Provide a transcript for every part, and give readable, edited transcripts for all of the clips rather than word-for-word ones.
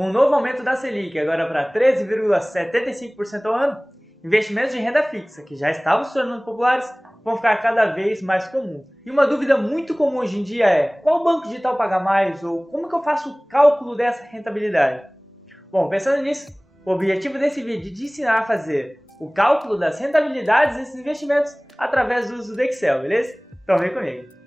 Com o novo aumento da Selic, agora para 13,75% ao ano, investimentos de renda fixa, que já estavam se tornando populares, vão ficar cada vez mais comuns. E uma dúvida muito comum hoje em dia é: qual banco digital paga mais? Ou como que eu faço o cálculo dessa rentabilidade? Bom, pensando nisso, o objetivo desse vídeo é de ensinar a fazer o cálculo das rentabilidades desses investimentos através do uso do Excel, beleza? Então vem comigo!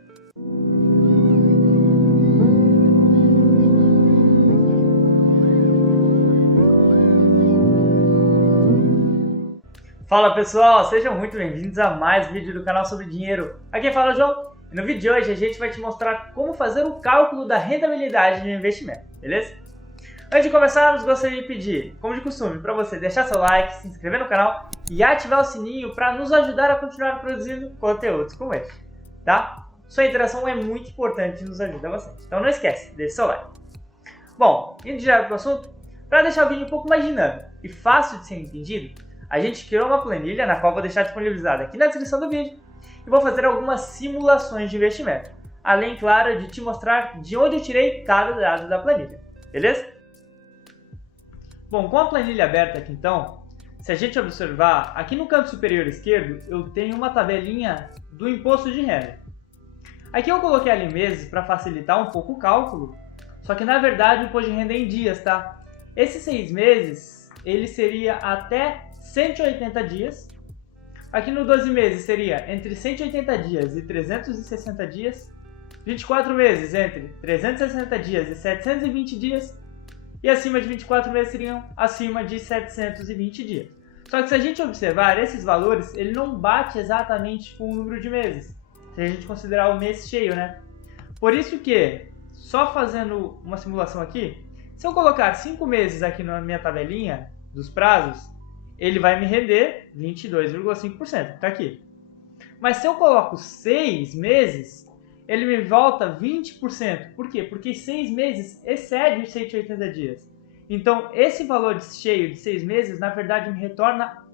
Fala pessoal, sejam muito bem-vindos a mais um vídeo do canal sobre dinheiro. Aqui fala o João e no vídeo de hoje a gente vai te mostrar como fazer o cálculo da rentabilidade de um investimento, beleza? Antes de começarmos, gostaria de pedir, como de costume, para você deixar seu like, se inscrever no canal e ativar o sininho para nos ajudar a continuar produzindo conteúdos como este, tá? Sua interação é muito importante e nos ajuda bastante, então não esquece, deixe seu like. Bom, indo direto para o assunto, para deixar o vídeo um pouco mais dinâmico e fácil de ser entendido, a gente criou uma planilha na qual vou deixar disponibilizada aqui na descrição do vídeo e vou fazer algumas simulações de investimento, além, claro, de te mostrar de onde eu tirei cada dado da planilha, beleza? Bom, com a planilha aberta aqui então, se a gente observar, aqui no canto superior esquerdo eu tenho uma tabelinha do imposto de renda. Aqui eu coloquei ali meses para facilitar um pouco o cálculo, só que na verdade o imposto de renda é em dias, tá? Esses 6 meses, ele seria até 180 dias. Aqui no 12 meses seria entre 180 dias e 360 dias. 24 meses entre 360 dias e 720 dias. E acima de 24 meses seriam acima de 720 dias. Só que se a gente observar esses valores, ele não bate exatamente com o número de meses, se a gente considerar o mês cheio, né? Por isso que, só fazendo uma simulação aqui, se eu colocar 5 meses aqui na minha tabelinha dos prazos, ele vai me render 22,5%, tá aqui. Mas se eu coloco 6 meses, ele me volta 20%. Por quê? Porque 6 meses excede os 180 dias. Então, esse valor cheio de 6 meses, na verdade, me retorna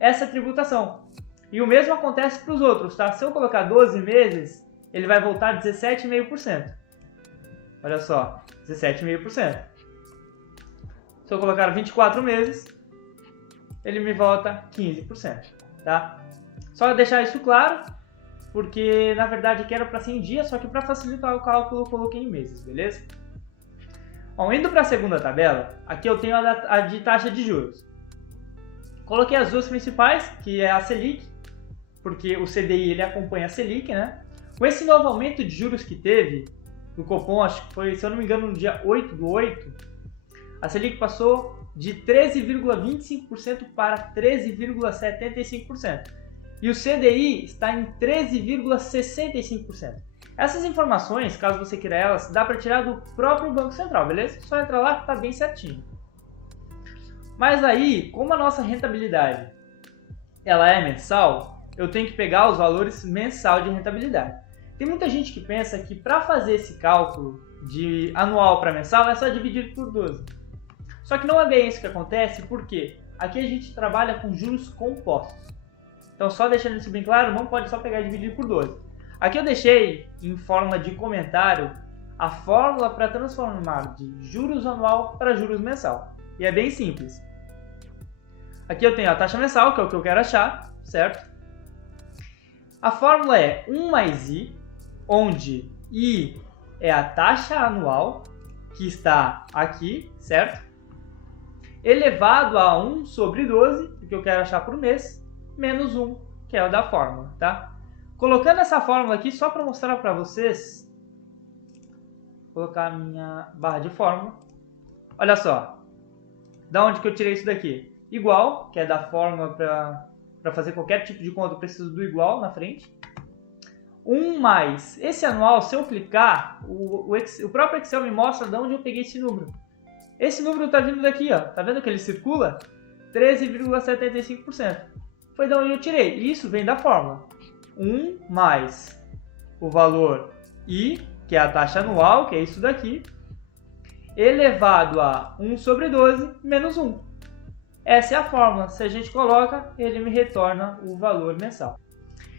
essa tributação. E o mesmo acontece para os outros, tá? Se eu colocar 12 meses, ele vai voltar 17,5%. Olha só, 17,5%. Se eu colocar 24 meses, ele me volta 15%, tá? Só deixar isso claro, porque na verdade quero para 100 dias, só que para facilitar o cálculo eu coloquei em meses, beleza? Bom, indo para a segunda tabela, aqui eu tenho a de taxa de juros. Coloquei as duas principais, que é a Selic, porque o CDI ele acompanha a Selic, né? Com esse novo aumento de juros que teve no Copom, acho que foi, se eu não me engano, no dia 8/8, a Selic passou de 13,25% para 13,75%. E o CDI está em 13,65%. Essas informações, caso você queira elas, dá para tirar do próprio Banco Central, beleza? Só entrar lá que está bem certinho. Mas aí, como a nossa rentabilidade ela é mensal, eu tenho que pegar os valores mensal de rentabilidade. Tem muita gente que pensa que para fazer esse cálculo de anual para mensal é só dividir por 12. Só que não é bem isso que acontece, porque aqui a gente trabalha com juros compostos. Então, só deixando isso bem claro, não pode só pegar e dividir por 12. Aqui eu deixei em forma de comentário a fórmula para transformar de juros anual para juros mensal. E é bem simples. Aqui eu tenho a taxa mensal, que é o que eu quero achar, certo? A fórmula é 1 mais I, onde I é a taxa anual, que está aqui, certo? Elevado a 1 sobre 12, que eu quero achar por mês, menos 1, que é o da fórmula, tá? Colocando essa fórmula aqui, só para mostrar para vocês, vou colocar a minha barra de fórmula. Olha só, da onde que eu tirei isso daqui? Igual, que é da fórmula para fazer qualquer tipo de conta, eu preciso do igual na frente. 1 mais esse anual, se eu clicar, o próprio Excel me mostra de onde eu peguei esse número. Esse número está vindo daqui, ó. Tá vendo que ele circula? 13,75%. Foi da onde eu tirei. Isso vem da fórmula. 1 mais o valor I, que é a taxa anual, que é isso daqui, elevado a 1 sobre 12 menos 1. Essa é a fórmula. Se a gente coloca, ele me retorna o valor mensal.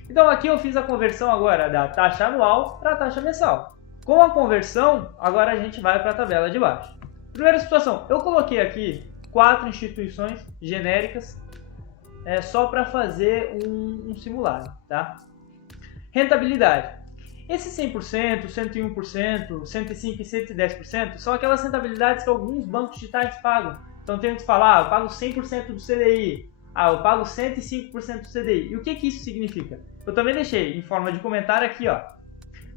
Então aqui eu fiz a conversão agora da taxa anual para a taxa mensal. Com a conversão, agora a gente vai para a tabela de baixo. Primeira situação, eu coloquei aqui 4 instituições genéricas só para fazer um simulado, tá? Rentabilidade. Esse 100%, 101%, 105% e 110% são aquelas rentabilidades que alguns bancos digitais pagam. Então tem que falar, eu pago 100% do CDI, eu pago 105% do CDI. E o que isso significa? Eu também deixei em forma de comentário aqui, ó.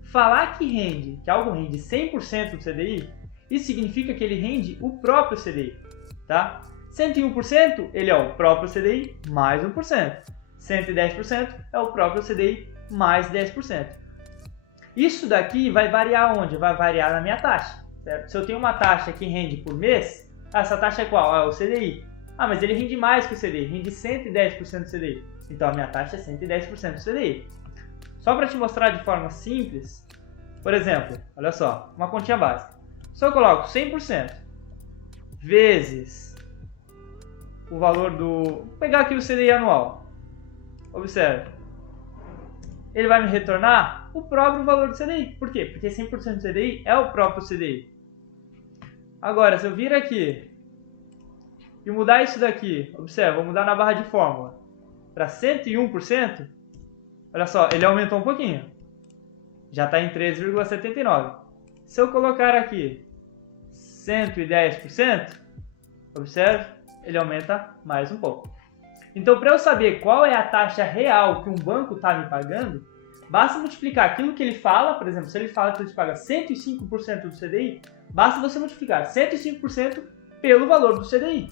Falar que algo rende 100% do CDI, isso significa que ele rende o próprio CDI, tá? 101% ele é o próprio CDI mais 1%. 110% é o próprio CDI mais 10%. Isso daqui vai variar onde? Vai variar na minha taxa, certo? Se eu tenho uma taxa que rende por mês, essa taxa é qual? É o CDI. Mas ele rende mais que o CDI, rende 110% do CDI. Então a minha taxa é 110% do CDI. Só para te mostrar de forma simples, por exemplo, olha só, uma continha básica. Se eu coloco 100% vezes o valor do... Vou pegar aqui o CDI anual. Observe. Ele vai me retornar o próprio valor do CDI. Por quê? Porque 100% do CDI é o próprio CDI. Agora, se eu vir aqui e mudar isso daqui, observe, vou mudar na barra de fórmula para 101%, olha só, ele aumentou um pouquinho. Já está em 13,79. Se eu colocar aqui 110%, observe, ele aumenta mais um pouco. Então, para eu saber qual é a taxa real que um banco está me pagando, basta multiplicar aquilo que ele fala, por exemplo, se ele fala que ele te paga 105% do CDI, basta você multiplicar 105% pelo valor do CDI.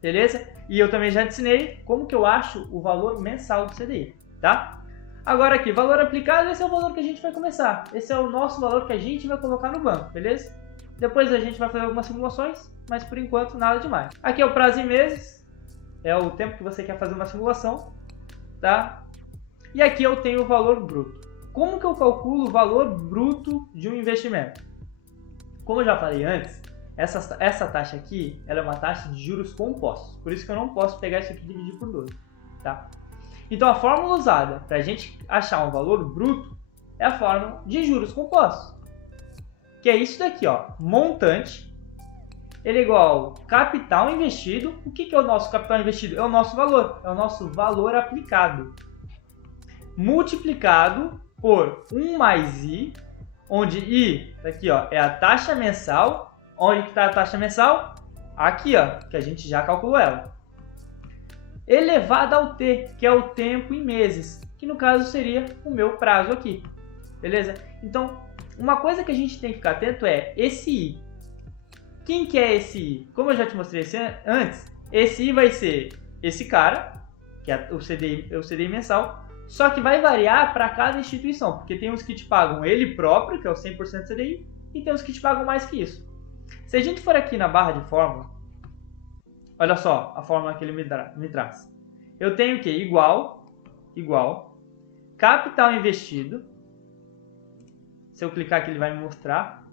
Beleza? E eu também já te ensinei como que eu acho o valor mensal do CDI, tá? Agora aqui, valor aplicado, esse é o valor que a gente vai começar. Esse é o nosso valor que a gente vai colocar no banco, beleza? Depois a gente vai fazer algumas simulações, mas por enquanto nada demais. Aqui é o prazo em meses, é o tempo que você quer fazer uma simulação, tá? E aqui eu tenho o valor bruto. Como que eu calculo o valor bruto de um investimento? Como eu já falei antes, essa taxa aqui, ela é uma taxa de juros compostos. Por isso que eu não posso pegar isso aqui e dividir por 12, tá? Então a fórmula usada para a gente achar um valor bruto é a fórmula de juros compostos. Que é isso daqui, ó, montante, ele é igual ao capital investido. O que é o nosso capital investido? É o nosso valor aplicado, multiplicado por 1 mais I, onde I, aqui ó, é a taxa mensal. Onde que está a taxa mensal? Aqui ó, que a gente já calculou ela. Elevada ao T, que é o tempo em meses, que no caso seria o meu prazo aqui, beleza? Então, uma coisa que a gente tem que ficar atento é esse I. Quem que é esse I? Como eu já te mostrei antes, esse I vai ser esse cara, que é o CDI mensal, só que vai variar para cada instituição, porque tem uns que te pagam ele próprio, que é o 100% CDI, e tem uns que te pagam mais que isso. Se a gente for aqui na barra de fórmula, olha só a fórmula que ele me traz. Eu tenho que igual, capital investido. Se eu clicar aqui ele vai me mostrar,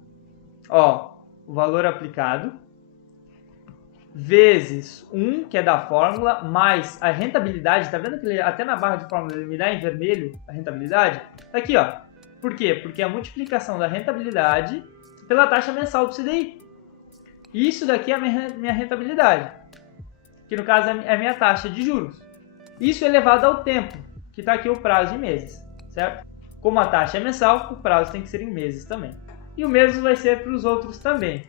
ó, o valor aplicado, vezes 1, que é da fórmula, mais a rentabilidade. Tá vendo que ele, até na barra de fórmula ele me dá em vermelho a rentabilidade? Tá aqui, ó. Por quê? Porque é a multiplicação da rentabilidade pela taxa mensal do CDI. Isso daqui é a minha rentabilidade, que no caso é a minha taxa de juros. Isso elevado ao tempo, que está aqui o prazo em meses, certo? Como a taxa é mensal, o prazo tem que ser em meses também. E o mesmo vai ser para os outros também.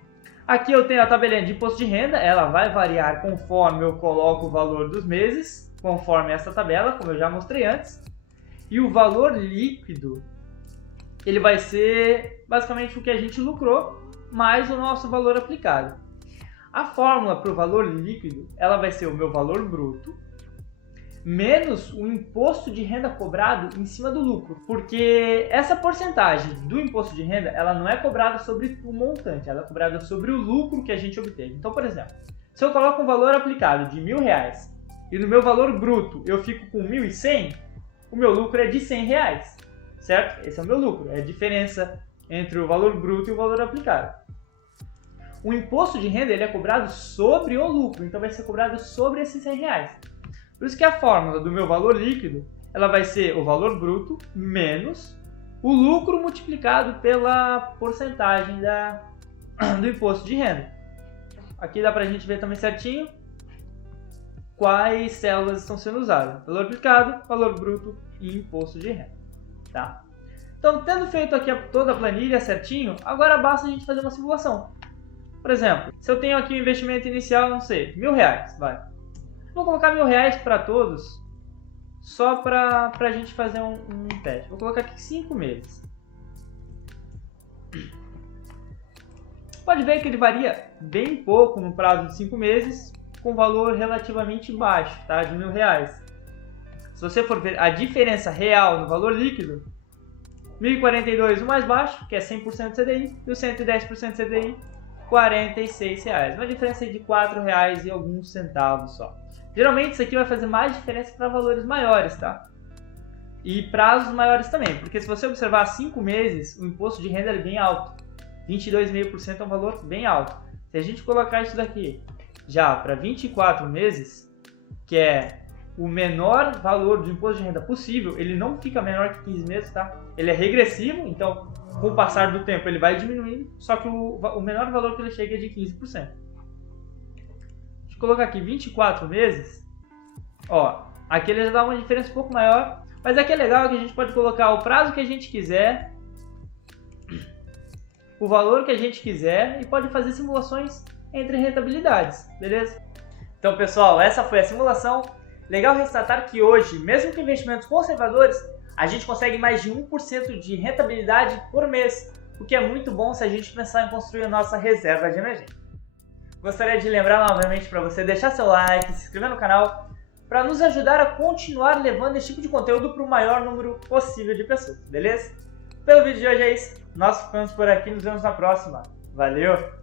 Aqui eu tenho a tabelinha de imposto de renda, ela vai variar conforme eu coloco o valor dos meses, conforme essa tabela, como eu já mostrei antes. E o valor líquido, ele vai ser basicamente o que a gente lucrou, mais o nosso valor aplicado. A fórmula para o valor líquido, ela vai ser o meu valor bruto, menos o imposto de renda cobrado em cima do lucro. Porque essa porcentagem do imposto de renda, ela não é cobrada sobre o montante, ela é cobrada sobre o lucro que a gente obteve. Então, por exemplo, se eu coloco um valor aplicado de R$1.000 e no meu valor bruto eu fico com 1.100, o meu lucro é de R$100, certo? Esse é o meu lucro, é a diferença entre o valor bruto e o valor aplicado. O imposto de renda ele é cobrado sobre o lucro, então vai ser cobrado sobre esses R$100. Por isso que a fórmula do meu valor líquido, ela vai ser o valor bruto menos o lucro multiplicado pela porcentagem do imposto de renda. aqui dá pra gente ver também certinho quais células estão sendo usadas. Valor aplicado, valor bruto e imposto de renda. Tá? Então, tendo feito aqui toda a planilha certinho, agora basta a gente fazer uma simulação. Por exemplo, se eu tenho aqui um investimento inicial, não sei, R$1.000, vai. Vou colocar R$1.000 para todos, só para a gente fazer um teste. Vou colocar aqui 5 meses. Pode ver que ele varia bem pouco no prazo de 5 meses, com valor relativamente baixo, tá? De R$1.000. Se você for ver a diferença real no valor líquido, 1.042 o mais baixo, que é 100% CDI, e o 110% CDI, R$46. Uma diferença de R$4 e alguns centavos só. Geralmente isso aqui vai fazer mais diferença para valores maiores, tá? E prazos maiores também, porque se você observar 5 meses, o imposto de renda é bem alto. 22,5% é um valor bem alto. Se a gente colocar isso daqui já para 24 meses, que é o menor valor de imposto de renda possível, ele não fica menor que 15 meses, tá? Ele é regressivo, então com o passar do tempo ele vai diminuindo, só que o menor valor que ele chega é de 15%. Deixa eu colocar aqui 24 meses, ó, aqui ele já dá uma diferença um pouco maior, mas aqui é legal que a gente pode colocar o prazo que a gente quiser, o valor que a gente quiser e pode fazer simulações entre rentabilidades, beleza? Então pessoal, essa foi a simulação. Legal ressaltar que hoje, mesmo com investimentos conservadores, a gente consegue mais de 1% de rentabilidade por mês, o que é muito bom se a gente pensar em construir a nossa reserva de emergência. Gostaria de lembrar novamente para você deixar seu like, se inscrever no canal, para nos ajudar a continuar levando esse tipo de conteúdo para o maior número possível de pessoas, beleza? Pelo vídeo de hoje é isso, nós ficamos por aqui, nos vemos na próxima. Valeu!